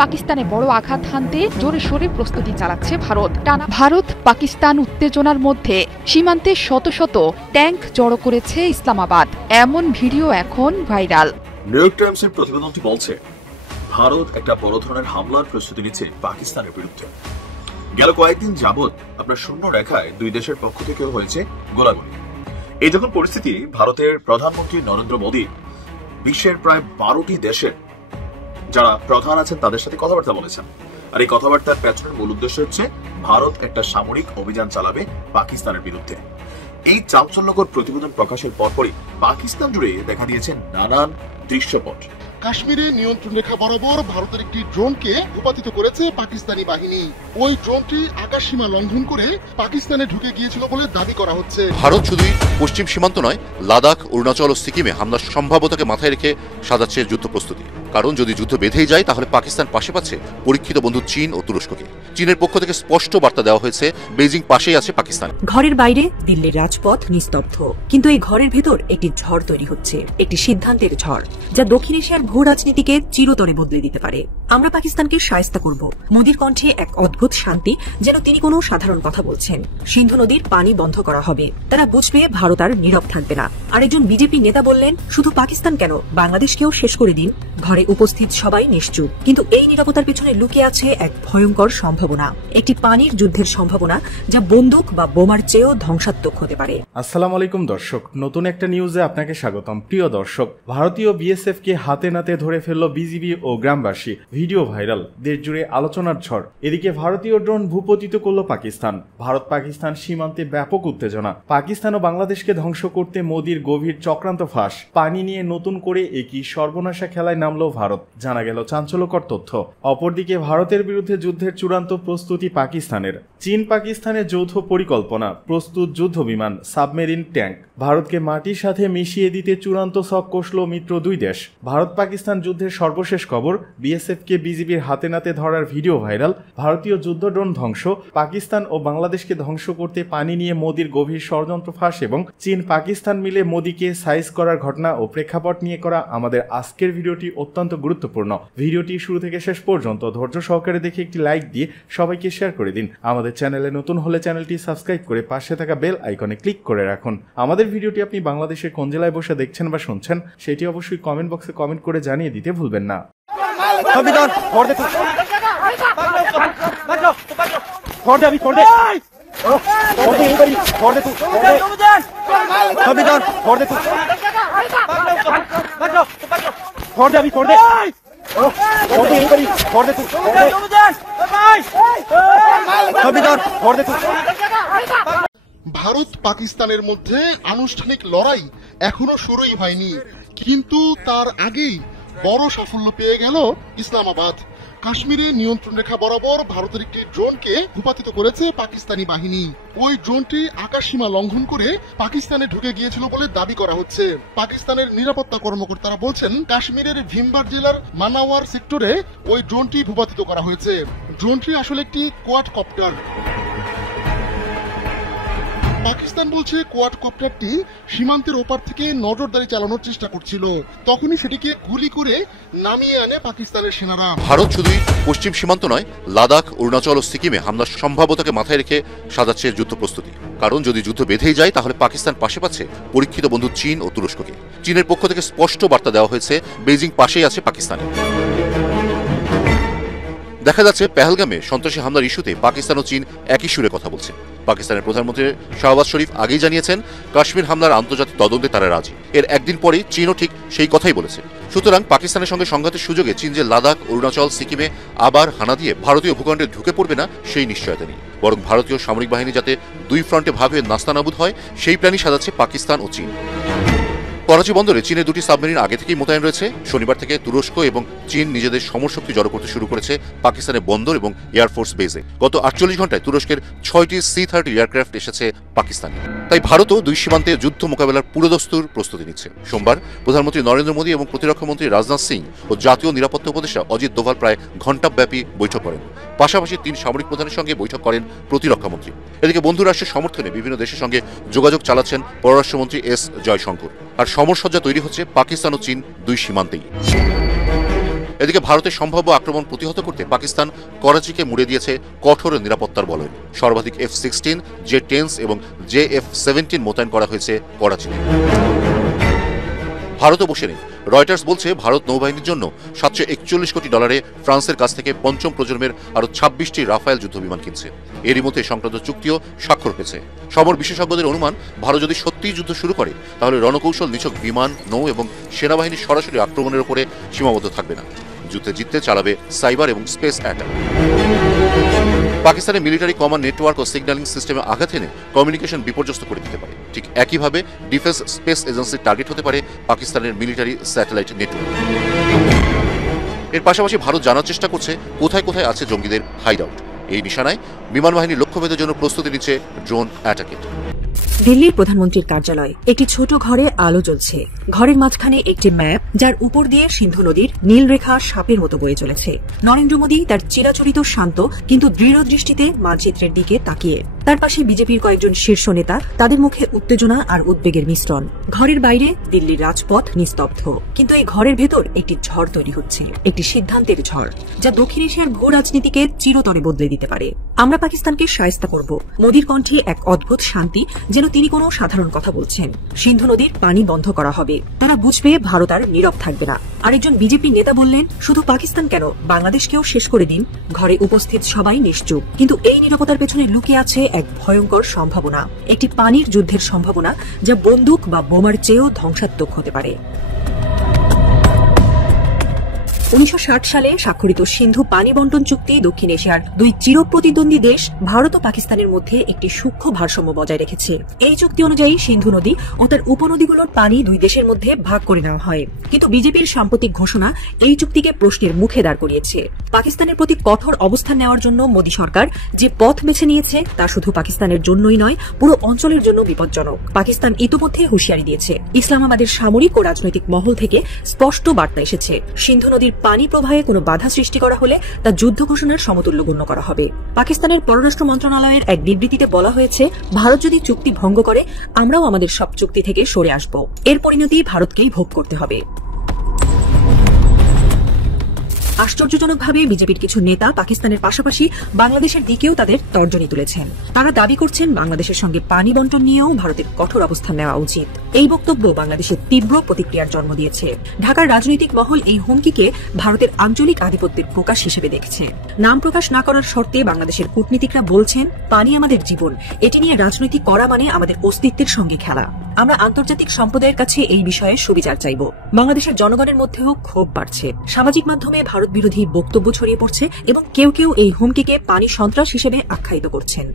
পাকিস্তানে বড় আঘাত হানতে জোরে সোরে প্রস্তুতি চালাচ্ছে ভারত। টানা ভারত পাকিস্তান উত্তেজনার মধ্যে সীমান্তে শত শত ট্যাঙ্ক জড়ো করেছে ইসলামাবাদ, এমন ভিডিও এখন ভাইরাল। নিউ ইয়র্ক টাইমসের প্রতিবেদনটি বলছে, ভারত একটা বড় ধরনের হামলার প্রস্তুতি নিচ্ছে পাকিস্তানের বিরুদ্ধে। গেল কয়েকদিন যাবৎ আপনার শূন্য রেখায় দুই দেশের পক্ষ থেকেও হয়েছে গোলাগুলি। এই যখন পরিস্থিতি, ভারতের প্রধানমন্ত্রী নরেন্দ্র মোদী বিশ্বের প্রায় 12টি দেশের যারা প্রধান আছেন তাদের সাথে কথাবার্তা বলেছেন। আর এই কথাবার্তার পেছনের মূল উদ্দেশ্য হচ্ছে ভারত একটা সামরিক অভিযান চালাবে পাকিস্তানের বিরুদ্ধে। এই চাঞ্চল্যকর প্রতিবেদন প্রকাশের পরপরই পাকিস্তান জুড়ে দেখা দিয়েছে নানান দৃশ্যপট। কাশ্মীরে নিয়ন্ত্রণ রেখা বরাবর ভারতের একটি ড্রোনকে ভূপাতিত করেছে পাকিস্তানি বাহিনী। ওই ড্রোনটি আকাশসীমা লঙ্ঘন করে পাকিস্তানে ঢুকে গিয়েছিল বলে দাবি করা হচ্ছে। ভারত শুধুই পশ্চিম সীমান্ত নয়, লাদাখ, অরুণাচল ও সিকিমে হামলার সম্ভাব্যতাকে মাথায় রেখে সাজাচ্ছে যুদ্ধ প্রস্তুতি। কারণ যদি যুদ্ধ বেঁধেই যায় তাহলে পাকিস্তান পাশে পাচ্ছে পরীক্ষিত বন্ধু চীন ও তুরস্ককে। চীনের পক্ষ থেকে স্পষ্ট বার্তা দেওয়া হয়েছে, বেইজিং পাশেই আছে পাকিস্তান। ঘরের বাইরে দিল্লির রাজপথ নিস্তব্ধ, কিন্তু এই ঘরের ভেতর একটি ঝড় তৈরি হচ্ছে, একটি সিদ্ধান্তের ঝড় যা দক্ষিণ এশিয়ার ভূ রাজনীতিকে চিরতরে বদলে দিতে পারে। আমরা পাকিস্তানকে শায়েস্তা করব। মোদির কণ্ঠে এক অদ্ভুত শান্তি, যেন তিনি কোনো সাধারণ কথা বলছেন। সিন্ধু নদীর পানি বন্ধ করা হবে, তারা বুঝবে ভারত আর নীরব থাকবে না। আরেকজন বিজেপি নেতা বললেন, শুধু পাকিস্তান কেন, বাংলাদেশকেও শেষ করে দিন। ঘরে উপস্থিত সবাই নিশ্চুপ, কিন্তু এই নীরবতার পেছনে লুকিয়ে আছে এক ভয়ঙ্কর সম্ভাবনা, একটি পানির যুদ্ধের সম্ভাবনা যা বন্দুক বা বোমার চেয়েও ধ্বংসাত্মক হতে পারে। আসসালামু আলাইকুম দর্শক, নতুন একটা নিউজে আপনাকে স্বাগতম। প্রিয় দর্শক, ভারতীয় বিএসএফ কে হাতে নাতে ধরে ফেলল বিজিবি ও গ্রামবাসী, ভিডিও ভাইরাল, দেশ জুড়ে আলোচনার ঝড়। এদিকে ভারতীয় ড্রোন ভূপতিত করল পাকিস্তান। ভারত পাকিস্তান সীমান্তে ব্যাপক উত্তেজনা। পাকিস্তান ও বাংলাদেশকে ধ্বংস করতে মোদির গভীর চক্রান্ত ফাঁস। পানি নিয়ে নতুন করে একই সর্বনাশা খেলায় নামলো ভারত, জানা গেল চাঞ্চল্যকর তথ্য। অপরদিকে ভারতের বিরুদ্ধে যুদ্ধের চূড়ান্ত প্রস্তুতি পাকিস্তানের। চীন পাকিস্তানের যৌথ পরিকল্পনা, প্রস্তুত যুদ্ধ বিমান, সাবমেরিন, ট্যাঙ্ক। ভারতকে মাটির সাথে মিশিয়ে দিতে চূড়ান্ত ছক কষল মিত্র দুই দেশ। ভারত পাকিস্তান যুদ্ধের সর্বশেষ খবর, বিএসএফ কে বিজিবির হাতে নাতে ধরার ভিডিও ভাইরাল। ভারতীয় যুদ্ধ ড্রোন ধ্বংস, পাকিস্তান ও বাংলাদেশকে ধ্বংস করতে পানি নিয়ে মোদির গভীর ষড়যন্ত্র ফাঁস এবং চীন পাকিস্তান মিলে মোদিকে সাইজ করার ঘটনা ও প্রেক্ষাপট নিয়ে করা আমাদের আজকের ভিডিওটি অত্যন্ত গুরুত্বপূর্ণ। ভিডিওটি শুরু থেকে শেষ পর্যন্ত ধৈর্য সহকারে দেখে একটি লাইক দিয়ে সবাইকে শেয়ার করে দিন। আমাদের চ্যানেলে নতুন হলে চ্যানেলটি সাবস্ক্রাইব করে পাশে থাকা বেল আইকনে ক্লিক করে রাখুন। আমাদের ভিডিওটি আপনি বাংলাদেশের কোন জেলায় বসে দেখছেন বা শুনছেন সেটি অবশ্যই কমেন্ট বক্সে কমেন্ট করে জানিয়ে দিতে ভুলবেন না। ভারত পাকিস্তানের মধ্যে আনুষ্ঠানিক লড়াই এখনো শুরুই হয়নি, কিন্তু তার আগেই বড় সাফল্য পেয়ে গেল ইসলামাবাদ। কাশ্মীরে নিয়ন্ত্রণ রেখা বরাবর ভারতের একটি ড্রোনকে ভূপাতিত করেছে পাকিস্তানি বাহিনী। ওই ড্রোনটি আকাশসীমা লঙ্ঘন করে পাকিস্তানে ঢুকে গিয়েছিল বলে দাবি করা হচ্ছে। পাকিস্তানের নিরাপত্তা কর্মকর্তারা বলছেন, কাশ্মীরের ভিমবার জেলার মানাওয়ার সেক্টরে ওই ড্রোনটি ভূপাতিত করা হয়েছে। ড্রোনটি আসলে একটি কোয়াডকপ্টার। পাকিস্তান বলছে কোয়াডকপ্টারটি সীমান্তের ওপার থেকে নজরদারি চালানোর চেষ্টা করছিল, তখনই সেটিকে গুলি করে নামিয়ে আনে পাকিস্তানের সেনারা। ভারত শুধুই পশ্চিম সীমান্ত নয়, লাদাখ, অরুণাচল ও সিকিমে হামলার সম্ভাব্যতাকে মাথায় রেখে সাজাচ্ছে যুদ্ধ প্রস্তুতি। কারণ যদি যুদ্ধ বেঁধেই যায় তাহলে পাকিস্তান পাশে পাচ্ছে পরীক্ষিত বন্ধু চীন ও তুরস্ককে। চীনের পক্ষ থেকে স্পষ্ট বার্তা দেওয়া হয়েছে, বেইজিং পাশেই আছে পাকিস্তান। দেখা যাচ্ছে পেহেলগামে সন্ত্রাসী হামলার ইস্যুতে পাকিস্তান ও চীন একই সুরে কথা বলছে। পাকিস্তানের প্রধানমন্ত্রী শাহবাজ শরীফ আগেই জানিয়েছেন, কাশ্মীর হামলার আন্তর্জাতিক তদন্তে তারা রাজি। এর একদিন পরেই চীনও ঠিক সেই কথাই বলেছে। সুতরাং পাকিস্তানের সঙ্গে সংঘাতের সুযোগে চীন যে লাদাখ, অরুণাচল, সিকিমে আবার হানা দিয়ে ভারতীয় ভূখণ্ডে ঢুকে পড়বে না সেই নিশ্চয়তা নেই, বরং ভারতীয় সামরিক বাহিনী যাতে দুই ফ্রন্টে ভাগ হয়ে নাস্তানাবুদ হয় সেই প্ল্যানই সাজাচ্ছে পাকিস্তান ও চীন। করাচি বন্দরে চীনের দুটি সাবমেরিন আগে থেকেই মোতায়েন রয়েছে। শনিবার থেকে তুরস্ক এবং চীন নিজেদের সমরশক্তি জড়ো করতে শুরু করেছে পাকিস্তানের বন্দর এবং এয়ারফোর্স বেজে। গত 48 ঘন্টায় তুরস্কের 6টি C-30 এয়ারক্রাফট এসেছে পাকিস্তানে। তাই ভারতও দুই সীমান্তে যুদ্ধ মোকাবেলার পুরোদস্তুর প্রস্তুতি নিচ্ছে। সোমবার প্রধানমন্ত্রী নরেন্দ্র মোদী এবং প্রতিরক্ষামন্ত্রী রাজনাথ সিং ও জাতীয় নিরাপত্তা উপদেষ্টা অজিত দোভাল প্রায় ঘণ্টাব্যাপী বৈঠক করেন। পাশাপাশি 3 সামরিক প্রধানের সঙ্গে বৈঠক করেন প্রতিরক্ষামন্ত্রী। এদিকে বন্ধু রাষ্ট্রের সমর্থনে বিভিন্ন দেশের সঙ্গে যোগাযোগ চালাচ্ছেন পররাষ্ট্রমন্ত্রী এস জয়শঙ্কর। আর সমরসজ্জা তৈরি হচ্ছে পাকিস্তান ও চীন দুই সীমান্তেই। এদিকে ভারতের সম্ভাব্য আক্রমণ প্রতিহত করতে পাকিস্তান করাচিকে মুড়ে দিয়েছে কঠোর নিরাপত্তার বলয়। সর্বাধিক F-16, J-10 এবং JF-17 মোতায়েন করা হয়েছে করাচিতে। ভারতও বসে নেই। রয়টার্স বলছে ভারত নৌবাহিনীর জন্য $741 কোটি ফ্রান্সের কাছ থেকে পঞ্চম প্রজন্মের আরো 26টি রাফায়েল যুদ্ধবিমান কিনছে। এরই মধ্যে সংক্রান্ত চুক্তিও স্বাক্ষর হয়েছে। সমর বিশেষজ্ঞদের অনুমান, ভারত যদি সত্যিই যুদ্ধ শুরু করে তাহলে রণকৌশল নিছক বিমান, নৌ এবং সেনাবাহিনীর সরাসরি আক্রমণের উপরে সীমাবদ্ধ থাকবে না। যুদ্ধে জিততে চালাবে সাইবার এবং স্পেস অ্যাটাক। পাকিস্তানের মিলিটারি কমান্ড নেটওয়ার্ক ও সিগন্যালিং সিস্টেমে আঘাত এনে কমিউনিকেশন বিপর্যস্ত করে দিতে পারে। ঠিক একইভাবে ডিফেন্স স্পেস এজেন্সির টার্গেট হতে পারে পাকিস্তানের মিলিটারি স্যাটেলাইট নেটওয়ার্ক। এর পাশাপাশি ভারত জানার চেষ্টা করছে কোথায় কোথায় আছে জঙ্গিদের হাইড আউট। এই নিশানায় বিমান বাহিনী লক্ষ্যভেদের জন্য প্রস্তুতি নিচ্ছে ড্রোন অ্যাটাকের। দিল্লির প্রধানমন্ত্রীর কার্যালয় একটি ছোট ঘরে আলো জ্বলছে। ঘরের মাঝখানে একটি ম্যাপ, যার উপর দিয়ে সিন্ধু নদীর নীল রেখা সাপের মতো বয়ে চলেছে। নরেন্দ্র মোদী তার চিরাচরিত শান্ত কিন্তু দৃঢ় দৃষ্টিতে মানচিত্রের দিকে তাকিয়ে। তার পাশে বিজেপির কয়েকজন শীর্ষ নেতা, তাদের মুখে উত্তেজনা আর উদ্বেগের মিশ্রণ। ঘরের বাইরে দিল্লির রাজপথ নিস্তব্ধ, কিন্তু এই ঘরের ভেতর একটি ঝড় তৈরি হচ্ছে, একটি সিদ্ধান্তের ঝড়, যা দক্ষিণ এশিয়ার ভূ রাজনীতিকে চিরতরে বদলে দিতে পারে। আমরা পাকিস্তানকে শায়েস্তা করব। মোদীর কণ্ঠে এক অদ্ভুত শান্তি, যেন তিনি কোনো সাধারণ কথা বলছেন। সিন্ধু নদীর পানি বন্ধ করা হবে, তারা বুঝবে ভারত আর নীরব থাকবে না। আরেকজন বিজেপি নেতা বললেন, শুধু পাকিস্তান কেন, বাংলাদেশকেও শেষ করে দিন। ঘরে উপস্থিত সবাই নিশ্চুপ, কিন্তু এই নীরবতার পেছনে লুকিয়ে আছে এক ভয়ঙ্কর সম্ভাবনা, একটি পানির যুদ্ধের সম্ভাবনা, যা বন্দুক বা বোমার চেয়েও ধ্বংসাত্মক হতে পারে। 1960 সালে স্বাক্ষরিত সিন্ধু পানি বন্টন চুক্তি দক্ষিণ এশিয়ার দুই চিরপ্রতিদ্বন্দ্বী দেশ ভারত ও পাকিস্তানের মধ্যে একটি সূক্ষ্ম ভারসাম্য বজায় রেখেছে। এই চুক্তি অনুযায়ী সিন্ধু নদী ও তার উপনদীগুলোর পানি দুই দেশের মধ্যে ভাগ করে নেওয়া হয়। কিন্তু বিজেপির সাম্প্রতিক ঘোষণা এই চুক্তিকে প্রশ্নের মুখে দাঁড় করিয়েছে। পাকিস্তানের প্রতি কঠোর অবস্থান নেওয়ার জন্য মোদী সরকার যে পথ বেছে নিয়েছে, তা শুধু পাকিস্তানের জন্যই নয়, পুরো অঞ্চলের জন্য বিপজ্জনক। পাকিস্তান ইতিমধ্যে হুঁশিয়ারি দিয়েছে। ইসলামাবাদের সামরিক ও রাজনৈতিক মহল থেকে স্পষ্ট বার্তা এসেছে, সিন্ধু নদীর পানি প্রবাহে কোনো বাধা সৃষ্টি করা হলে তা যুদ্ধ ঘোষণার সমতুল্য গণ্য করা হবে। পাকিস্তানের পররাষ্ট্র মন্ত্রণালয়ের এক বিবৃতিতে বলা হয়েছে, ভারত যদি চুক্তি ভঙ্গ করে, আমরাও আমাদের সব চুক্তি থেকে সরে আসব। এর পরিণতি ভারতকেই ভোগ করতে হবে। আশ্চর্যজনকভাবে বিজেপির কিছু নেতা পাকিস্তানের পাশাপাশি বাংলাদেশের দিকেও তাদের তর্জনী তুলেছেন। তারা দাবি করছেন, বাংলাদেশের সঙ্গে পানি বন্টন নিয়েও ভারতের কঠোর অবস্থান নেওয়া উচিত। এই বক্তব্য বাংলাদেশের তীব্র প্রতিক্রিয়ার জন্ম দিয়েছে। ঢাকার রাজনৈতিক মহল এই হুমকিকে ভারতের আঞ্চলিক আধিপত্যের প্রকাশ হিসেবে দেখছে। নাম প্রকাশ না করার শর্তে বাংলাদেশের কূটনীতিকরা বলছেন, পানি আমাদের জীবন, এটি নিয়ে রাজনৈতিক করা মানে আমাদের অস্তিত্বের সঙ্গে খেলা। আমরা আন্তর্জাতিক সম্প্রদায়ের কাছে এই বিষয়ে সুবিচার চাইব। বাংলাদেশের জনগণের মধ্যেও ক্ষোভ বাড়ছে। সামাজিক মাধ্যমে ভারত বিরোধী বক্তব্য ছড়িয়ে পড়ছে এবং কেউ কেউ এই হুমকিকে পানি সন্ত্রাস হিসেবে আখ্যায়িত করছেন।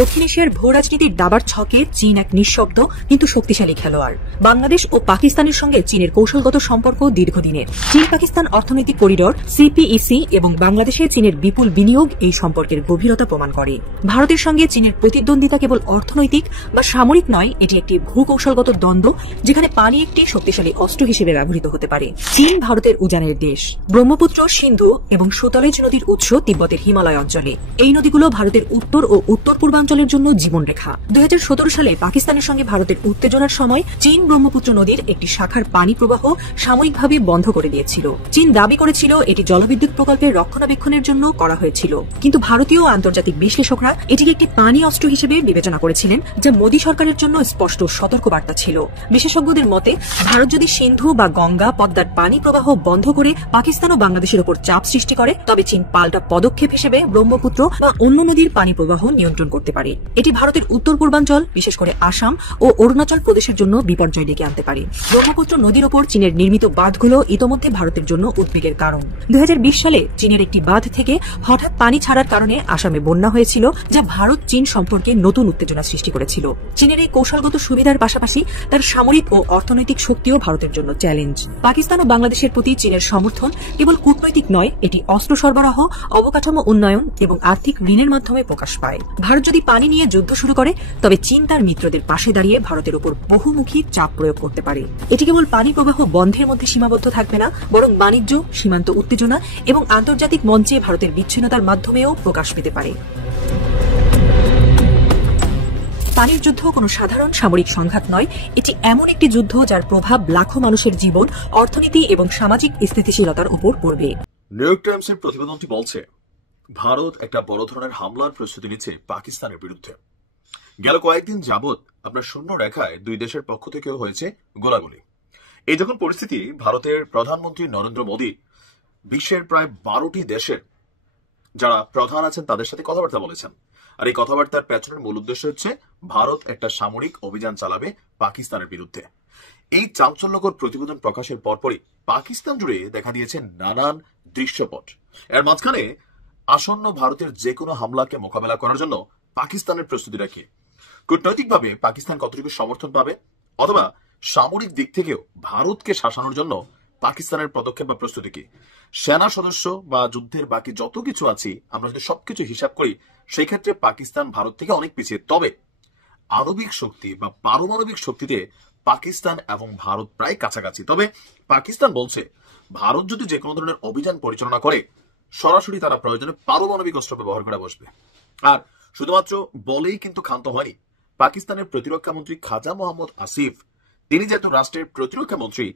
দক্ষিণ এশিয়ার ভূ রাজনীতির দাবার ছকে চীন এক নিঃশব্দ কিন্তু শক্তিশালী খেলোয়াড়। বাংলাদেশ ও পাকিস্তানের সঙ্গে চীনের কৌশলগত সম্পর্ক দীর্ঘদিনের। চীন পাকিস্তান অর্থনৈতিক করিডোর সিপিইসি এবং বাংলাদেশে চীনের বিপুল বিনিয়োগ এই সম্পর্কের গভীরতা প্রমাণ করে। ভারতের সঙ্গে চীনের প্রতিদ্বন্দ্বিতা কেবল অর্থনৈতিক বা সামরিক নয়, এটি একটি ভূ কৌশলগত দ্বন্দ্ব, যেখানে পানি একটি শক্তিশালী অস্ত্র হিসেবে ব্যবহৃত হতে পারে। চীন ভারতের উজানের দেশ। ব্রহ্মপুত্র, সিন্ধু এবং সুতলেজ নদীর উৎস তিব্বতের হিমালয় অঞ্চলে। এই নদীগুলো ভারতের উত্তর ও উত্তর পূর্বাঞ্চলের জন্য জীবনরেখা। 2017 সালে পাকিস্তানের সঙ্গে ভারতের উত্তেজনার সময় চীন ব্রহ্মপুত্র নদীর একটি শাখার পানি প্রবাহ সাময়িকভাবে বন্ধ করে দিয়েছিল। চীন দাবি করেছিল এটি জলবিদ্যুৎ প্রকল্পের রক্ষণাবেক্ষণের জন্য করা হয়েছিল, কিন্তু ভারতীয় আন্তর্জাতিক বিশ্লেষকরা এটিকে একটি পানি অস্ত্র হিসেবে বিবেচনা করেছিলেন, যা মোদী সরকারের জন্য স্পষ্ট সতর্কবার্তা ছিল। বিশেষজ্ঞদের মতে, ভারত যদি সিন্ধু বা গঙ্গা পদ্মার পানি প্রবাহ বন্ধ করে পাকিস্তান ও বাংলাদেশের উপর চাপ সৃষ্টি করে, তবে চীন পাল্টা পদক্ষেপ হিসেবে ব্রহ্মপুত্র বা অন্য নদীর পানি প্রবাহ নিয়ন্ত্রণ করতে পারে। এটি ভারতের উত্তর পূর্বাঞ্চল, বিশেষ করে আসাম ও অরুণাচল প্রদেশের জন্য বিপর্যয় ডেকে আনতে পারে। ব্রহ্মপুত্র নদীর ওপর চীনের নির্মিত বাঁধগুলো ইতোমধ্যে ভারতের জন্য উদ্বেগের কারণ। 2020 সালে চীনের একটি বাঁধ থেকে হঠাৎ পানি ছাড়ার কারণে আসামে বন্যা হয়েছিল, যা ভারত চীন সম্পর্কে নতুন উত্তেজনা সৃষ্টি করেছিল। চীনের এই কৌশলগত সুবিধার পাশাপাশি তার সামরিক ও অর্থনৈতিক শক্তিও ভারতের জন্য চ্যালেঞ্জ। পাকিস্তান ও বাংলাদেশের প্রতি চীনের সমর্থন কেবল কূটনৈতিক নয়, এটি অস্ত্র সরবরাহ, অবকাঠামো উন্নয়ন এবং আর্থিক ঋণের মাধ্যমে প্রকাশ পায়। ভারত যদি পানি নিয়ে যুদ্ধ শুরু করে, তবে চীন তার মিত্রদের পাশে দাঁড়িয়ে ভারতের উপর বহুমুখী চাপ প্রয়োগ করতে পারে। এটি কেবল পানি প্রবাহ বন্ধের মধ্যে সীমাবদ্ধ থাকবে না, বরং বাণিজ্য, সীমান্ত উত্তেজনা এবং আন্তর্জাতিক মঞ্চে ভারতের বিচ্ছিন্নতার মাধ্যমেও প্রকাশ পেতে পারে। পানির যুদ্ধ কোনো সাধারণ সামরিক সংঘাত নয়, এটি এমন একটি যুদ্ধ যার প্রভাব লাখো মানুষের জীবন, অর্থনীতি এবং সামাজিক স্থিতিশীলতার উপর পড়বে। নিউ ইয়র্ক টাইমসের প্রতিবেদনটি বলছে, ভারত একটা বড় ধরনের হামলার প্রস্তুতি নিচ্ছে পাকিস্তানের বিরুদ্ধে। গেল কয়েকদিন যাবৎ আপনার শূন্য রেখায় দুই দেশের পক্ষ থেকেও হয়েছে গোলাগুলি। এই যখন পরিস্থিতি, ভারতের প্রধানমন্ত্রী নরেন্দ্র মোদী বিশ্বের প্রায় 12টি দেশের যারা প্রধান আছেন তাদের সাথে কথাবার্তা বলেছেন। আর এই কথাবার্তার পেছনের মূল উদ্দেশ্য হচ্ছে ভারত একটা সামরিক অভিযান চালাবে পাকিস্তানের বিরুদ্ধে। এই চাঞ্চল্যকর প্রতিবেদন প্রকাশের পরপরই পাকিস্তান জুড়ে দেখা দিয়েছে নানান দৃশ্যপট। এর মাঝখানে আসন্ন ভারতের যে কোনো হামলাকে মোকাবেলা করার জন্য পাকিস্তানের প্রস্তুতি রাখে। কূটনৈতিকভাবে পাকিস্তান কতটুকু সমর্থন পাবে, অথবা সামরিক দিক থেকেও ভারতকে শাসানোর জন্য পাকিস্তানের পদক্ষেপ বা প্রস্তুতি কি, সেনা সদস্য বা যুদ্ধের বাকি যত কিছু আছে আমরা যদি সবকিছু হিসাব করি, সেই ক্ষেত্রে পাকিস্তান ভারত থেকে অনেক পিছিয়ে। তবে আণবিক শক্তি বা পারমাণবিক শক্তিতে পাকিস্তান এবং ভারত প্রায় কাছাকাছি। তবে পাকিস্তান বলছে ভারত যদি যে কোনো ধরনের অভিযান পরিচালনা করে, সরাসরি তারা প্রয়োজনে পারমাণবিক অস্ত্র ব্যবহার করে বসবে। আর শুধুমাত্র বলেই কিন্তু ক্ষান্ত হয়নি। পাকিস্তানের প্রতিরক্ষা মন্ত্রী খাজা মোহাম্মদ আসিফ, তিনি যেহেতু রাষ্ট্রের প্রতিরক্ষা মন্ত্রী,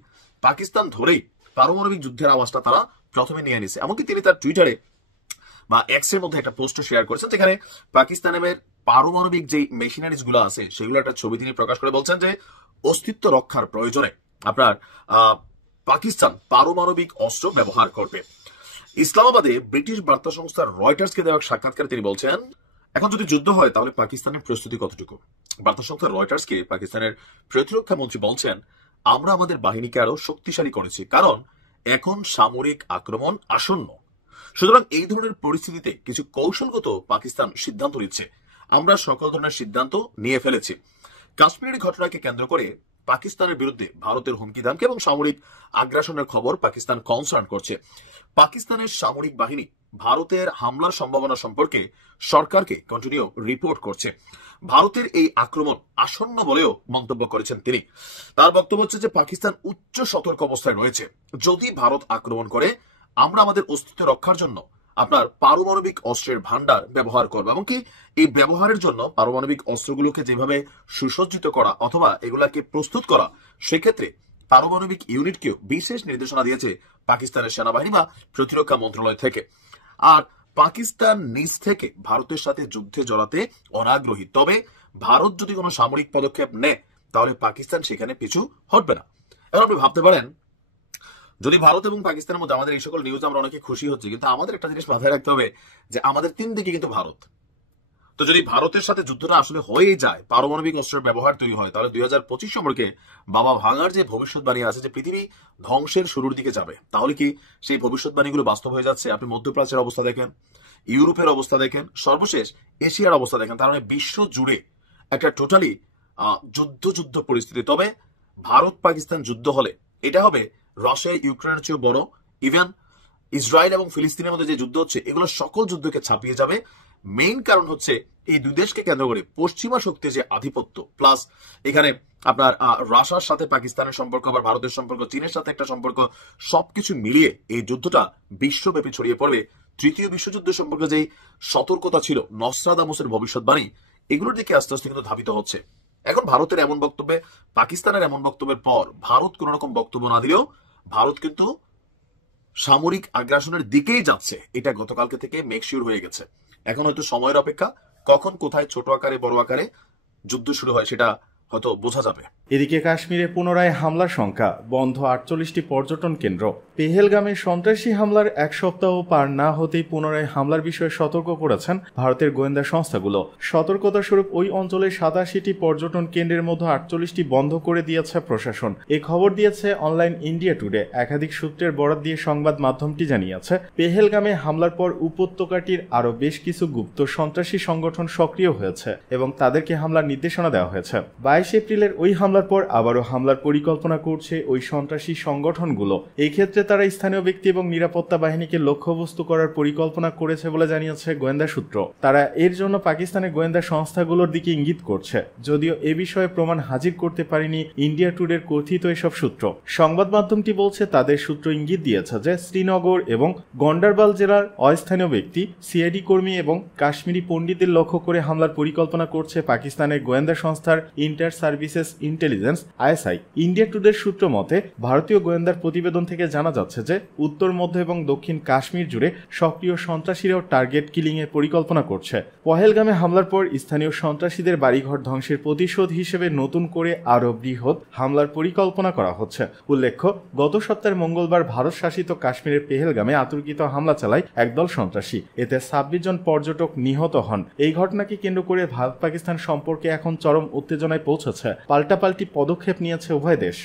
পাকিস্তান ধরেই পারমাণবিক যুদ্ধের আওয়াজটা তারা প্রথমে নিয়ে নিছে। এমনকি তিনি তার টুইটারে বা এক্সের মধ্যে একটা পোস্ট শেয়ার করেছেন, যেখানে পাকিস্তানের পারমাণবিক যে মেশিনারিজ গুলো আছে সেগুলো একটা ছবি তিনি প্রকাশ করে বলছেন যে অস্তিত্ব রক্ষার প্রয়োজনে আপনার পাকিস্তান পারমাণবিক অস্ত্র ব্যবহার করবে। ইসলামাবাদে ব্রিটিশ বার্তা সংস্থা রয়টার্সকে দেওয়া সাক্ষাৎকারে তিনি বলছেন, এখন যদি যুদ্ধ হয় তাহলে পাকিস্তানের প্রস্তুতি কতটুকু। বার্তা সংস্থা রয়টার্সকে পাকিস্তানের প্রতিরক্ষা মন্ত্রী বলছেন, আমরা আমাদের বাহিনীকে আরো শক্তিশালী করেছি, কারণ এখন সামরিক আক্রমণ আসন্ন। সুতরাং এই ধরনের পরিস্থিতিতে কিছু কৌশলগত পাকিস্তান সিদ্ধান্ত নিচ্ছে। আমরা সকল ধরনের সিদ্ধান্ত নিয়ে ফেলেছি। কাশ্মীরের ঘটনাকে কেন্দ্র করে পাকিস্তানের বিরুদ্ধে ভারতের হুমকি ধামকি এবং সামরিক আগ্রাসনের খবর পাকিস্তান কনসার্ন করছে। পাকিস্তানের সামরিক বাহিনী ভারতের হামলার সম্ভাবনা সম্পর্কে সরকারকে কন্টিনিউ রিপোর্ট করছে। ভারতের এই আক্রমণ আসন্ন বলেও মন্তব্য করেছেন তিনি। তার বক্তব্য হচ্ছে যে পাকিস্তান উচ্চ সতর্ক অবস্থায় রয়েছে। যদি ভারত আক্রমণ করে, আমরা আমাদের অস্তিত্ব রক্ষার জন্য আপনার পারমাণবিক অস্ত্রের ভান্ডার ব্যবহার করবো। এমনকি এই ব্যবহারের জন্য পারমাণবিক অস্ত্রগুলোকে যেভাবে সুসজ্জিত করা অথবা এগুলাকে প্রস্তুত করা, সেক্ষেত্রে পারমাণবিক ইউনিটকেও বিশেষ নির্দেশনা দিয়েছে পাকিস্তানের সেনাবাহিনী বা প্রতিরক্ষা মন্ত্রণালয় থেকে। আর পাকিস্তান নিজ থেকে ভারতের সাথে যুদ্ধে জড়াতে অনাগ্রহী। তবে ভারত যদি কোনো সামরিক পদক্ষেপ নেয় তাহলে পাকিস্তান সেখানে পিছু হটবে না। এখন আপনি ভাবতে পারেন, যদি ভারত এবং পাকিস্তানের মধ্যে আমাদের এই সকল নিউজ আমরা অনেকে খুশি হচ্ছে, কিন্তু আমাদের একটা জিনিস মাথায় রাখতে হবে যে আমাদের তিন দিকে কিন্তু ভারত। তো যদি ভারতের সাথে যুদ্ধটা আসলে হয়ে যায়, পারমাণবিক অস্ত্রের ব্যবহার তৈরি হয়, তাহলে 2025 সম্পর্কে বাবা ভাঙার যে ভবিষ্যৎবাণী আছে যে পৃথিবী ধ্বংসের শুরুর দিকে যাবে, তাহলে কি সেই ভবিষ্যৎবাণীগুলো বাস্তব হয়ে যাচ্ছে? আপনি মধ্যপ্রাচ্যের অবস্থা দেখেন, ইউরোপের অবস্থা দেখেন, সর্বশেষ এশিয়ার অবস্থা দেখেন। তার মানে বিশ্ব জুড়ে একটা টোটালি যুদ্ধ পরিস্থিতি। তবে ভারত পাকিস্তান যুদ্ধ হলে এটা হবে রাশিয়া ইউক্রেনের চেয়েও বড়। ইভেন ইসরায়েল এবং ফিলিস্তিনের মধ্যে যে যুদ্ধ হচ্ছে, এগুলো সকল যুদ্ধকে ছাপিয়ে যাবে। মেইন কারণ হচ্ছে এই দুই দেশকে কেন্দ্র করে পশ্চিমা শক্তির যে আধিপত্য, প্লাস এখানে আপনার রাশিয়ার সাথে পাকিস্তানের সম্পর্ক, আবার ভারতের সম্পর্ক, চীনের সাথে একটা সম্পর্ক, সবকিছু মিলিয়ে এই যুদ্ধটা বিশ্বব্যাপী ছড়িয়ে পড়বে। তৃতীয় বিশ্বযুদ্ধ সম্পর্কে যেই সতর্কতা ছিল, নস্ট্রাদামুসের ভবিষ্যৎবাণী, এগুলোর দিকে আস্তে আস্তে কিন্তু ধাবিত হচ্ছে। এখন ভারতের এমন বক্তব্যে, পাকিস্তানের এমন বক্তব্যের পর ভারত কোন রকম বক্তব্য না দিলেও ভারত কিন্তু সামরিক আগ্রাসনের দিকেই যাচ্ছে, এটা গতকালকে থেকে মেক শিওর হয়ে গেছে। এখন হয়তো সময়ের অপেক্ষা, কখন কোথায় ছোট আকারে বড় আকারে যুদ্ধ শুরু হয় সেটা হয়তো বোঝা যাবে। এদিকে কাশ্মীরে পুনরায় হামলার সংখ্যা, বন্ধ 48টি পর্যটন কেন্দ্র। পেহেলগামে সন্ত্রাসী হামলার এক সপ্তাহ পার না হতেই পুনরায় হামলার বিষয়ে সতর্ক করেছেন ভারতের গোয়েন্দা সংস্থাগুলো। সতর্কতা স্বরূপ ওই অঞ্চলে 87টি পর্যটন কেন্দ্রের মধ্যে 48টি বন্ধ করে দিয়েছে প্রশাসন। এই খবর দিয়েছে অনলাইন ইন্ডিয়া টুডে। একাধিক সূত্রের বরাত দিয়ে সংবাদ মাধ্যমটি জানিয়েছে, পেহেলগামে হামলার পর উপত্যকাটির আরও বেশ কিছু গুপ্ত সন্ত্রাসী সংগঠন সক্রিয় হয়েছে এবং তাদেরকে হামলার নির্দেশনা দেওয়া হয়েছে। 22 22 এপ্রিলের ওই হামলার পর আবারও হামলার পরিকল্পনা করছে ওই সন্ত্রাসী সংগঠনগুলো। এই ক্ষেত্রে তারা স্থানীয় ব্যক্তি এবং নিরাপত্তা বাহিনীকে লক্ষ্যবস্তু করার পরিকল্পনা করেছে বলে জানিয়েছে গোয়েন্দা সূত্র। তারা এর জন্য পাকিস্তানের গোয়েন্দা সংস্থাগুলোর দিকে ইঙ্গিত করছে, যদিও এ বিষয়ে প্রমাণ হাজির করতে পারেনি ইন্ডিয়া টুডের কথিত এসব সূত্র। সংবাদ মাধ্যমটি বলছে তাদের সূত্র ইঙ্গিত দিয়েছে যে শ্রীনগর এবং গন্ডারবাল জেলার অস্থানীয় ব্যক্তি, সিআইডি কর্মী এবং কাশ্মীরি পণ্ডিতদের লক্ষ্য করে হামলার পরিকল্পনা করছে পাকিস্তানের গোয়েন্দা সংস্থার inter services intelligence ISI. India টুডের সূত্র মতে ভারতীয় গোয়েন্দার প্রতিবেদন থেকে জানা যাচ্ছে যে উত্তর, মধ্য এবং দক্ষিণ কাশ্মীর জুড়ে সক্রিয় সন্ত্রাসীরাও টার্গেট কিলিং এর পরিকল্পনা করছে। পহেলগামে হামলার পর স্থানীয় সন্ত্রাসীদের বাড়িঘর ধ্বংসের প্রতিশোধ হিসেবে নতুন করে আরও বৃহৎ হামলার পরিকল্পনা করা হচ্ছে। উল্লেখ্য, গত সপ্তাহের মঙ্গলবার ভারত শাসিত কাশ্মীরের পেহেলগামে আতর্কিত হামলা চালায় একদল সন্ত্রাসী। এতে 26 জন পর্যটক নিহত হন। এই ঘটনাকে কেন্দ্র করে ভারত পাকিস্তান সম্পর্কে এখন চরম উত্তেজনায় পৌঁছেছে। পাল্টাপাল্টি পদক্ষেপ নিয়েছে উভয় দেশ।